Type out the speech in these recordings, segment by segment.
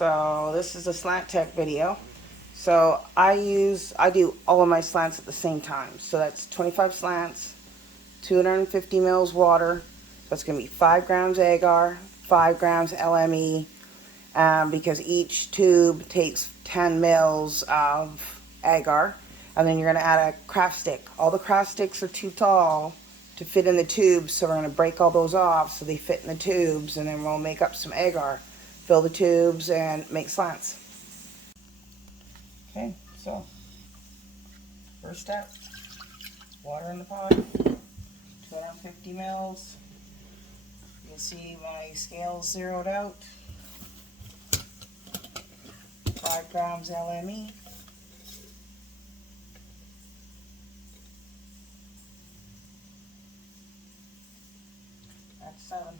So this is a slant tech video. So I do all of my slants at the same time. So that's 25 slants, 250 mils water. That's going to be 5 grams agar, 5 grams LME, because each tube takes 10 mils of agar. And then you're going to add a craft stick. All the craft sticks are too tall to fit in the tubes, so we're going to break all those off so they fit in the tubes, and then we'll make up some agar, fill the tubes, and make slants. Okay, so first step, water in the pot, 250 mils. You'll see my scale's zeroed out. 5 grams LME. That's 7.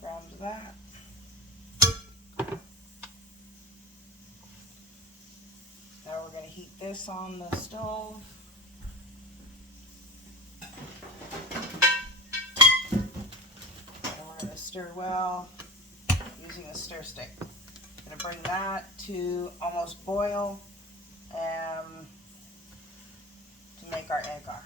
Grams of that. Now we're going to heat this on the stove. And we're going to stir well using a stir stick. I'm going to bring that to almost boil to make our agar.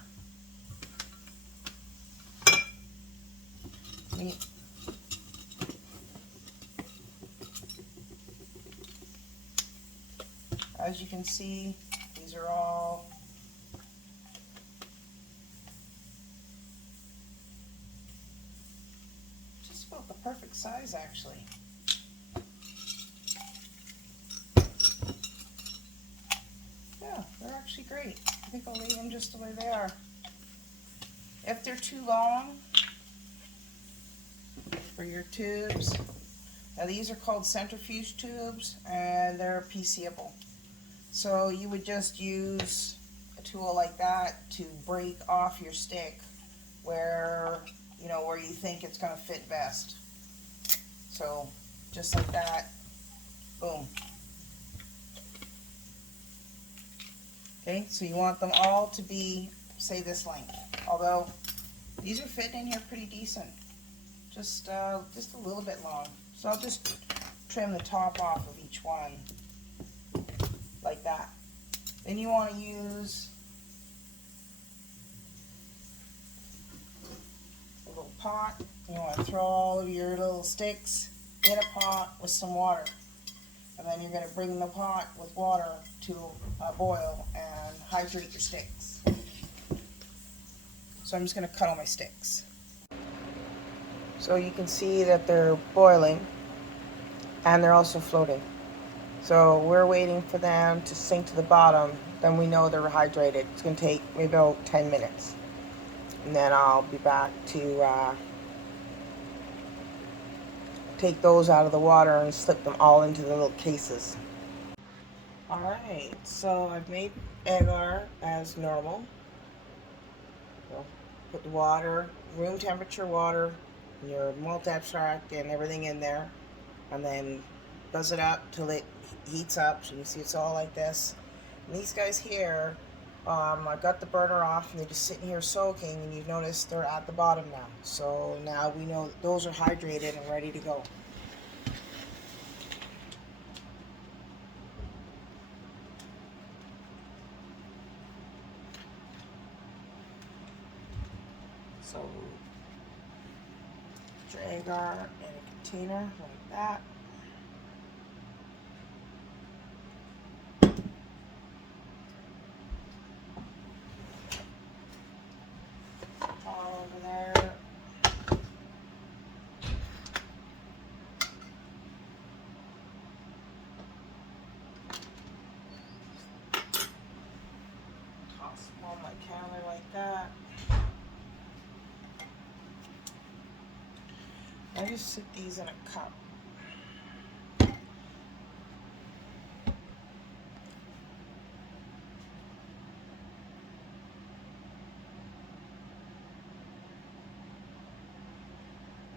As you can see, these are all just about the perfect size, actually. Yeah, they're actually great. I think I'll leave them just the way they are. If they're too long for your tubes, now these are called centrifuge tubes, and they're PCable. So you would just use a tool like that to break off your stick where you think it's going to fit best. So just like that, boom. Okay, so you want them all to be, say, this length. Although these are fitting in here pretty decent, just a little bit long. So I'll just trim the top off of each one. Like that. Then you want to use a little pot. You want to throw all of your little sticks in a pot with some water. And then you're going to bring the pot with water to a boil and hydrate your sticks. So I'm just going to cut all my sticks. So you can see that they're boiling and they're also floating. So we're waiting for them to sink to the bottom, then we know they're hydrated. It's going to take maybe about 10 minutes. And then I'll be back to take those out of the water and slip them all into the little cases. Alright, so I've made agar as normal. So put the water, room temperature water, your malt extract and everything in there. And then buzz it up till it heats up, so you can see it's all like this. And these guys here, I got the burner off and they're just sitting here soaking, and you've noticed they're at the bottom now. So now we know that those are hydrated and ready to go. So put your agar in a container like that. All over there. Toss them on my counter like that. I just sit these in a cup.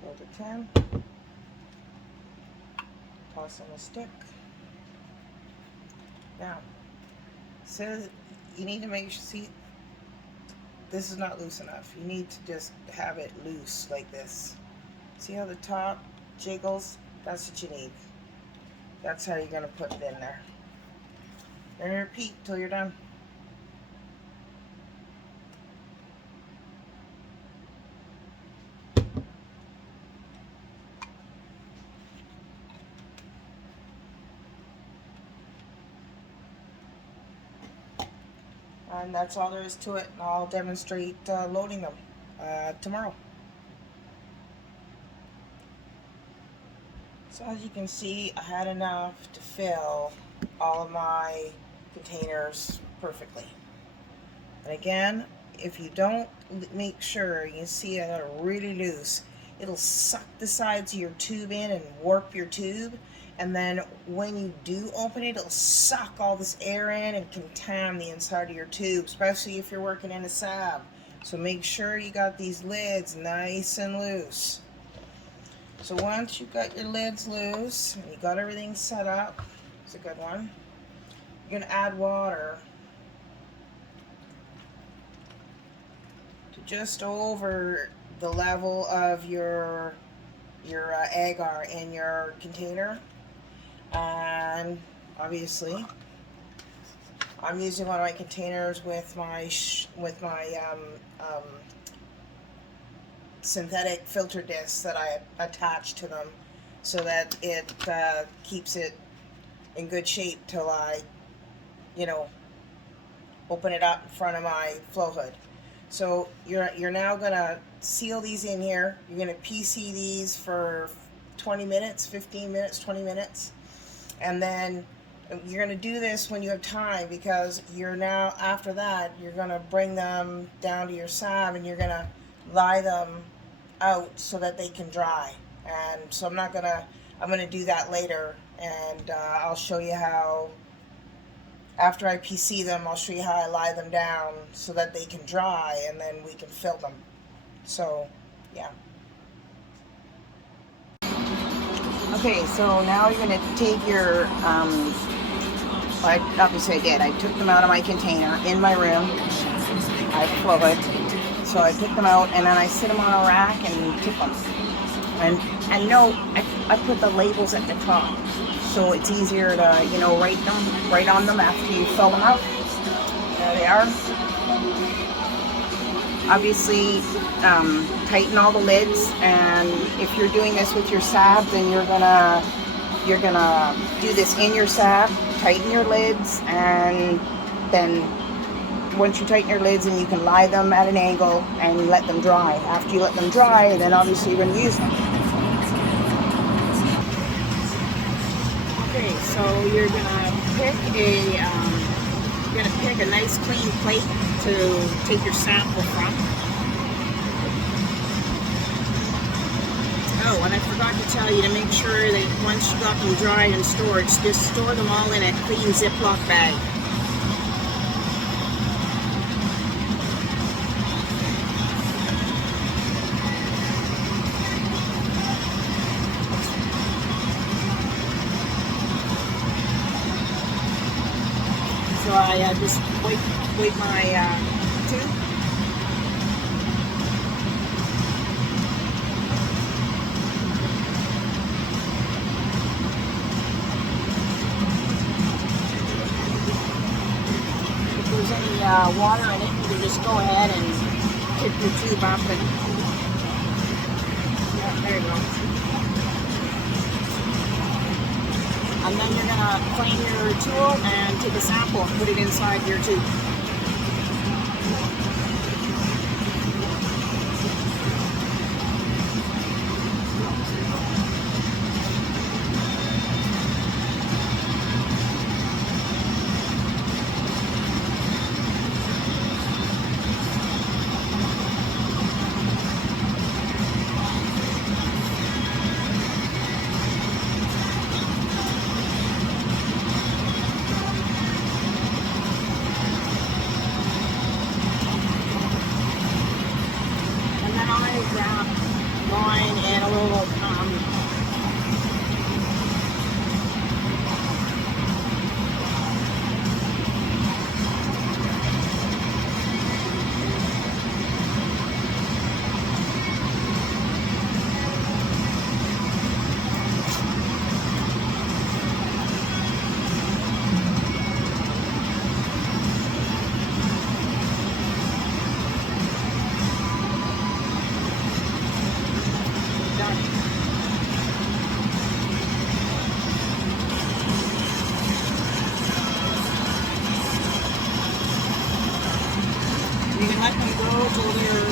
Go to 10. Toss on a stick. Now, it says you need to make sure, see, this is not loose enough. You need to just have it loose like this. See how the top jiggles? That's what you need. That's how you're going to put it in there. And repeat till you're done. And that's all there is to it. I'll demonstrate loading them tomorrow. So as you can see, I had enough to fill all of my containers perfectly. And again, if you don't make sure, you see it really loose, it'll suck the sides of your tube in and warp your tube. And then when you do open it, it'll suck all this air in and contaminate the inside of your tube, especially if you're working in a SAB. So make sure you got these lids nice and loose. So once you've got your lids loose and you got everything set up, it's a good one, you're going to add water to just over the level of your agar in your container. And obviously I'm using one of my containers with my synthetic filter discs that I attach to them so that it keeps it in good shape till I, open it up in front of my flow hood. So you're now gonna seal these in here. You're gonna PC these for 20 minutes, 15 minutes, 20 minutes. And then you're going to do this when you have time, because you're now, after that, you're going to bring them down to your SAB and you're going to lie them out so that they can dry. And so I'm going to do that later, and I'll show you how, after I PC them, I'll show you how I lie them down so that they can dry, and then we can fill them. So, yeah. Okay, so now you're going to take your, obviously I did. I took them out of my container in my room. I flow it. So I took them out and then I sit them on a rack and tip them. And I put the labels at the top, so it's easier to, write on them after you fill them out. There they are. Obviously, tighten all the lids, and if you're doing this with your SAB, then you're gonna do this in your SAB, tighten your lids, and then once you tighten your lids, and you can lie them at an angle and let them dry. After you let them dry, then obviously you're going to use them. Okay, so you're gonna pick a nice clean plate to take your sample from. Oh, and I forgot to tell you to make sure that once you got them dried and stored, just store them all in a clean Ziploc bag. So I just wipe my tube. If there's any water in it, you can just go ahead and tip your tube up and, yeah, there you go. And then you're going to clean your tool and take a sample and put it inside your tube. line and a little you can let them grow till they're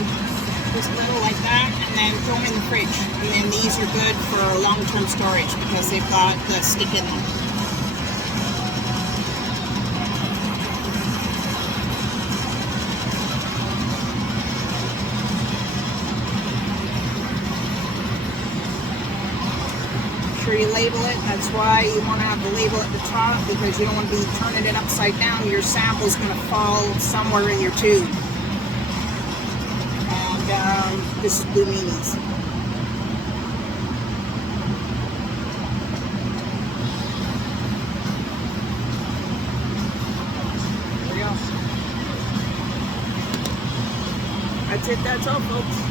this little like that, and then throw them in the fridge. And then these are good for long-term storage because they've got the stick in them. Make sure you label it. That's why you want to have the label at the top, because you don't want to be turning it upside down. Your sample's going to fall somewhere in your tube. This is Blue Meanies. There we go. That's it. That's all, folks.